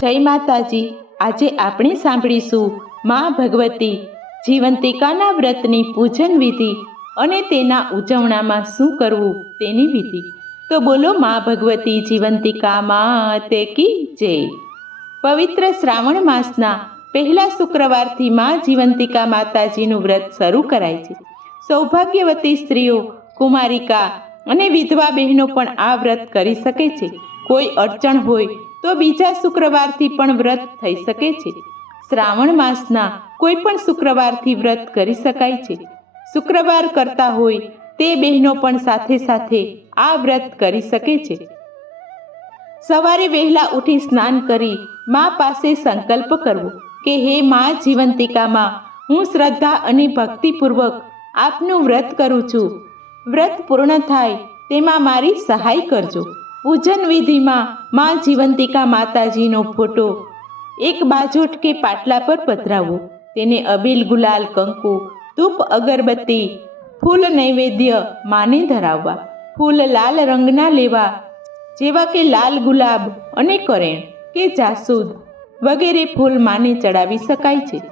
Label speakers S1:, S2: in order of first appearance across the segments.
S1: જય માતાજી. આજે આપણે સાંભળીશું મા ભગવતી જીવંતિકાના વ્રતની પૂજન વિધિ અને તેના ઉજવણામાં શું કરવું તેની વિધિ. તો બોલો મા ભગવતી જીવંતિકા માતે કી જય. પવિત્ર શ્રાવણ માસના પહેલા શુક્રવારથી મા જીવંતિકા માતાજીનું વ્રત શરૂ કરાય છે. સૌભાગ્યવતી સ્ત્રીઓ, કુમારિકા અને વિધવા બહેનો પણ આ વ્રત કરી શકે છે. કોઈ અડચણ હોય તો બીજા શુક્રવારથી પણ વ્રત થઈ શકે છે. શ્રાવણ માસના કોઈ પણ શુક્રવારથી વ્રત કરી શકાય છે. શુક્રવાર કરતા હોય તે બહેનો પણ સાથે સાથે આ વ્રત કરી શકે છે. સવારે વહેલા ઉઠી સ્નાન કરી મા પાસે સંકલ્પ કરવો કે, હે મા જીવંતિકામાં, હું શ્રદ્ધા અને ભક્તિપૂર્વક આપનું વ્રત કરું છું. વ્રત પૂર્ણ થાય તેમાં મારી સહાય કરજો. પૂજન વિધિમાં મા જીવંતિકા માતાજીનો ફોટો એક બાજોટ કે પાટલા પર પધરાવો. તેને અબીલ ગુલાલ, કંકુ, ધૂપ, અગરબત્તી, ફૂલ નૈવેદ્ય માને ધરાવવા. ફૂલ લાલ રંગના લેવા જેવા કે લાલ ગુલાબ અને કરેણ કે જાસૂદ વગેરે ફૂલ માને ચડાવી શકાય છે.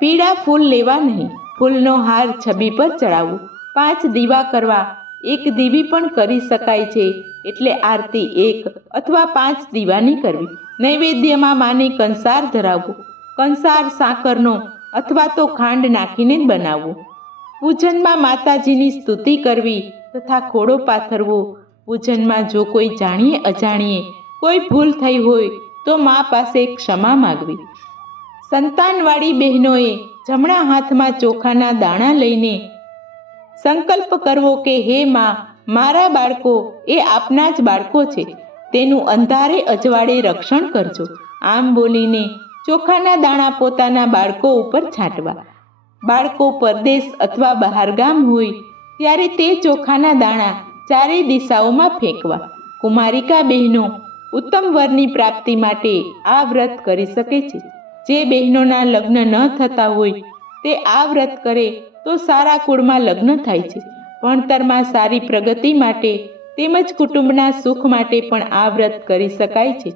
S1: પીળા ફૂલ લેવા નહીં. ફૂલનો હાર છબી પર ચડાવવો પાંચ દીવા કરવા એક દીવી પણ કરી શકાય છે. એટલે આરતી એક અથવા પાંચ દીવાની કરવી. નૈવેદ્યમાં માને કંસાર ધરાવવો, કંસાર સાકરનો અથવા તો ખાંડ નાખીને જ બનાવવો. પૂજનમાં માતાજીની સ્તુતિ કરવી તથા ખોડો પાથરવો. પૂજનમાં જો કોઈ જાણીએ, અજાણીએ, કોઈ ભૂલ થઈ હોય તો મા પાસે ક્ષમા માગવી. સંતાનવાળી બહેનોએ જમણા હાથમાં ચોખાના દાણા લઈને સંકલ્પ કરવો કે, હે મા, મારા બાળકો એ આપના જ બાળકો છે. તેનું અંધારે અજવાળે રક્ષણ કરજો. આમ બોલીને ચોખાના દાણા પોતાના બાળકો ઉપર છાંટવા. બાળકો પરદેશ અથવા બહારગામ હોય, ત્યારે તે ચોખાના દાણા ચારે દિશાઓમાં ફેંકવા. કુમારિકા બહેનો ઉત્તમ વરની પ્રાપ્તિ માટે આ વ્રત કરી શકે છે. જે બહેનોના લગ્ન ન થતા હોય, તે આ વ્રત કરે તો સારા કુળમાં લગ્ન થાય છે. ભણતરમાં સારી પ્રગતિ માટે તેમજ કુટુંબના સુખ માટે પણ આ વ્રત કરી શકાય છે.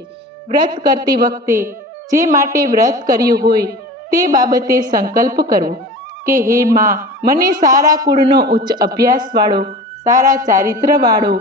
S1: વ્રત કરતી વખતે જે માટે વ્રત કર્યું હોય તે બાબતે સંકલ્પ કરવો કે, હે માં, મને સારા કુળનો ઉચ્ચ અભ્યાસવાળો, સારા ચારિત્રવાળો,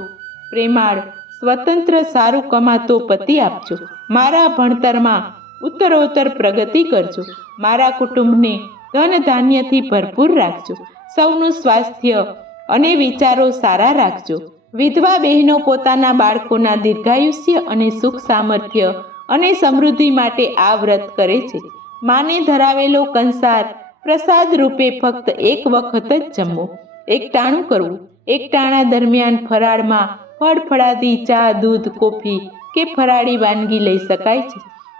S1: પ્રેમાળ, સ્વતંત્ર, સારું કમાતો પતિ આપજો. મારા ભણતરમાં ઉત્તરોત્તર પ્રગતિ કરજો. મારા કુટુંબને ધન ધાન્યથી ભરપૂર રાખજો. સૌનું સ્વાસ્થ્ય અને વિચારો સારા રાખજો. વિધવા બહેનો પોતાના બાળકોના દીર્ઘાયુષ્ય અને સુખ સામર્થ્ય અને સમૃદ્ધિ માટે આ વ્રત કરે છે. માને ધરાવેલો કંસાર પ્રસાદ રૂપે ફક્ત એક વખત જ જમવો. એકટાણું કરવું. એકટાણા દરમિયાન ફરાળમાં ફળ, ફળાદી, ચા, દૂધ, કોફી કે ફરાળી વાનગી લઈ શકાય છે.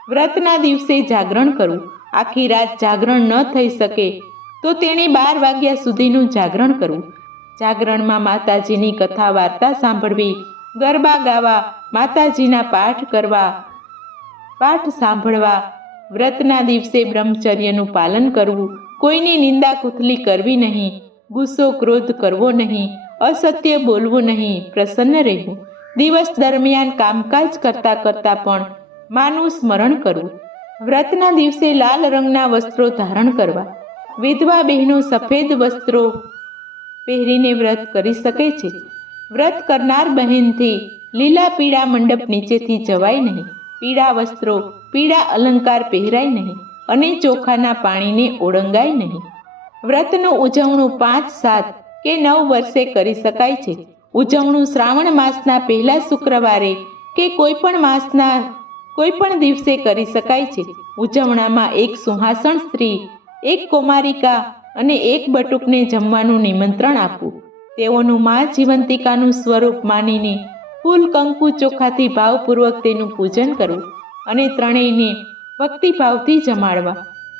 S1: વ્રતના દિવસે જાગરણ કરવું. આખી રાત જાગરણ ન થઈ શકે, તો તેણે બાર વાગ્યા સુધીનું જાગરણ કરવું. જાગરણમાં માતાજીની કથા વાર્તા સાંભળવી, ગરબા ગાવા, માતાજીના પાઠ કરવા, પાઠ સાંભળવા, વ્રતના દિવસે બ્રહ્મચર્યનું પાલન કરવું, કોઈની નિંદા કુથલી કરવી નહીં, ગુસ્સો ક્રોધ કરવો નહીં, અસત્ય બોલવું નહીં, પ્રસન્ન રહેવું. દિવસ દરમિયાન કામકાજ કરતાં કરતાં પણ માનું સ્મરણ કરવું. વ્રતના દિવસે લાલ રંગના વસ્ત્રો ધારણ કરવા. વિધવા બહેનો સફેદ વસ્ત્રો પહેરીને વ્રત કરી શકે છે. વ્રત કરનાર બહેનથી લીલા પીળા મંડપ નીચેથી જવાય નહીં. પીળા વસ્ત્રો, પીળા અલંકાર પહેરાય નહીં અને ચોખાના પાણીને ઓળંગાય નહીં. વ્રતનું ઉજવણું પાંચ સાત કે નવ વર્ષે કરી શકાય છે. ઉજવણું શ્રાવણ માસના પહેલા શુક્રવારે કે કોઈ પણ માસના કોઈ પણ દિવસે કરી શકાય છે. ઉજવણામાં એક સુહાસણ સ્ત્રી, એક કુમારિકા અને એક બટુકને જમવાનું નિમંત્રણ આપવું. તેઓનું મા જીવંતિકાનું સ્વરૂપ માનીને ફૂલ કંકુ ચોખાથી ભાવપૂર્વક તેનું પૂજન કરવું અને ત્રણેયને ભક્તિભાવથી જમાડવા.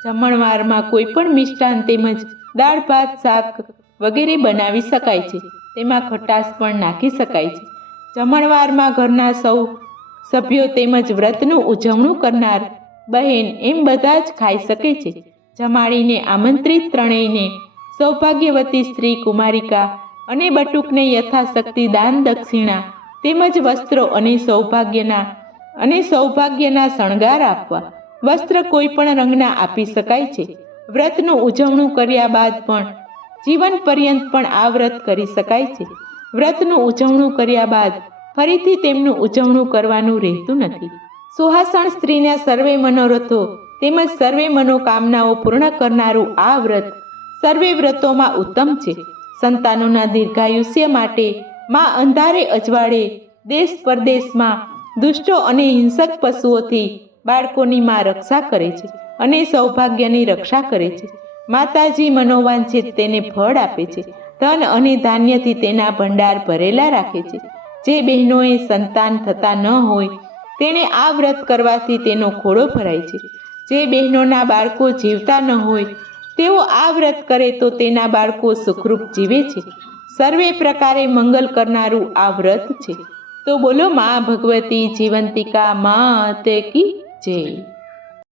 S1: જમણવારમાં કોઈ પણ મિષ્ટાન તેમજ દાળ, ભાત, શાક વગેરે બનાવી શકાય છે. તેમાં ખટાશ પણ નાખી શકાય છે. જમણવારમાં ઘરના સૌ સભ્યો તેમજ વ્રતનું ઉજવણું કરનાર બહેન એમ બધા જ ખાઈ શકે છે. જમાડીને આમંત્રિત ત્રણેયને સૌભાગ્યવતી સ્ત્રી કુમારિકા અને બટુકને યથાશક્તિ દાન દક્ષિણા તેમજ વસ્ત્રો અને સૌભાગ્યના અને સૌભાગ્યના શણગાર આપવા. વસ્ત્ર કોઈ પણ રંગના આપી શકાય છે. વ્રતનું ઉજવણું કર્યા બાદ પણ જીવન પર્યંત પણ આ વ્રત કરી શકાય છે. વ્રતનું ઉજવણું કર્યા બાદ ફરીથી તેમનું ઉજવણું કરવાનું રહેતું નથી. સુહાસણ સ્ત્રીના સર્વે મનોરથો તેમજ સર્વે મનોકામનાઓ પૂર્ણ કરનારું આ વ્રત સર્વે વ્રતોમાં ઉત્તમ છે. સંતાનોના દીર્ઘાયુષ્ય માટે મા અંધારે અજવાળે દેશ પરદેશમાં દુષ્ટો અને હિંસક પશુઓથી બાળકોની માં રક્ષા કરે છે અને સૌભાગ્યની રક્ષા કરે છે. માતાજી મનોવાંછિત તેને ફળ આપે છે. ધન અને ધાન્યથી તેના ભંડાર ભરેલા રાખે છે. જે બહેનોએ સંતાન થતા ન હોય, તેણે આ વ્રત કરવાથી તેનો ખોળો ભરાય છે. જે બહેનોના બાળકો જીવતા ન હોય, તેઓ આ વ્રત કરે તો તેના બાળકો સુખરૂપ જીવે છે. સર્વે પ્રકારે મંગલ કરનારું આ વ્રત છે. તો બોલો મા ભગવતી જીવંતિકા માત કી જય.